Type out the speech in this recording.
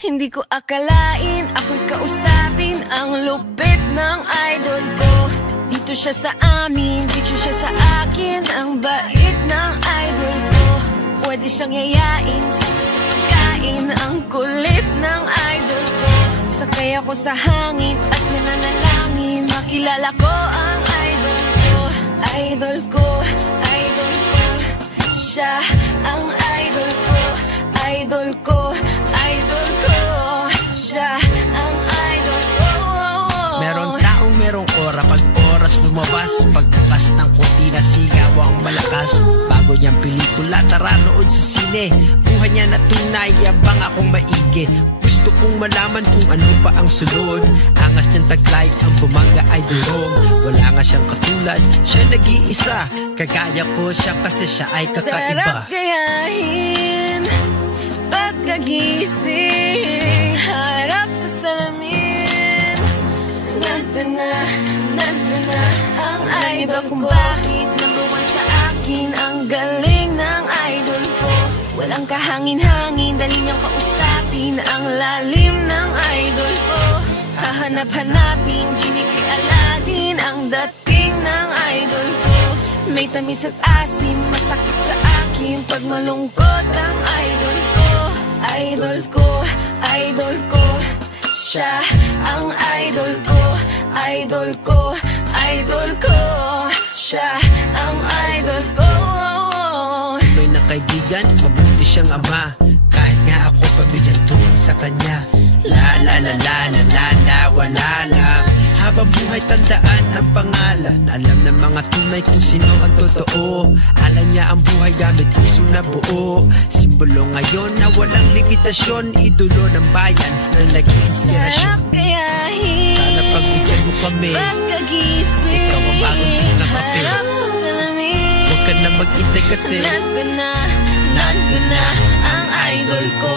Hindi ko akalain ako'y kausapin ang lupit ng idol ko. Dito siya sa amin, dito siya sa akin, ang bait ng idol ko. Pwede siyang yayain, sama sa pagkain, ang kulit ng idol ko. Sakay ako sa hangin at nananalangin, makilala ko ang idol ko. Idol ko, idol ko, siya ang idol ko. Idol ko, idol ko, siya ang idol ko. Merong taong merong ora, pag oras lumabas, pagbukas ng kurtina sigaw ang malakas. Bago niyang pelikula, tara nood sa sine. Buhay niya na tunay, yabang akong maigi. Gusto kong malaman kung ano pa ang sunod. Angas niyang taglay, ang bumangga ay durong. Wala nga siyang katulad, siya nag-iisa. Kagaya ko siya kasi siya ay kakaiba. Sarap gayahin pagkagising, harap sa salamin. Nandun na ang idol ko. Bakit number one sa akin, ang galing ng idol ko. Walang kahangin-hangin, dali niyang kausapin ang lalim ng idol ko. Hahanap-hanapin, Genie kay Aladdin, ang dating ng idol ko. May tamis at asim, masakit sa akin pag malungkot ang idol ko. Idol ko, idol ko, siya ang idol ko. Idol ko, idol ko, siya ang idol ko. May nakaibigan, mabuti siyang ama. Kahit nga ako pabigat tuwing sa kanya. La la la la la la la, wala lang. Habang buhay tandaan ang pangalan. Alam ng mga tunay kung sino ang totoo. Alam niya ang buhay gamit puso na buo. Simbolo ngayon na walang limitasyon. Idolo ng bayan na naging inspirasyon. Sarap gayahin, sana pagbigyan mo kami. pagkagising, Ikaw ang bagong tingin ng kape. harap sa salamin. Huwag ka na mag-intay kasi Nandun na ang idol ko.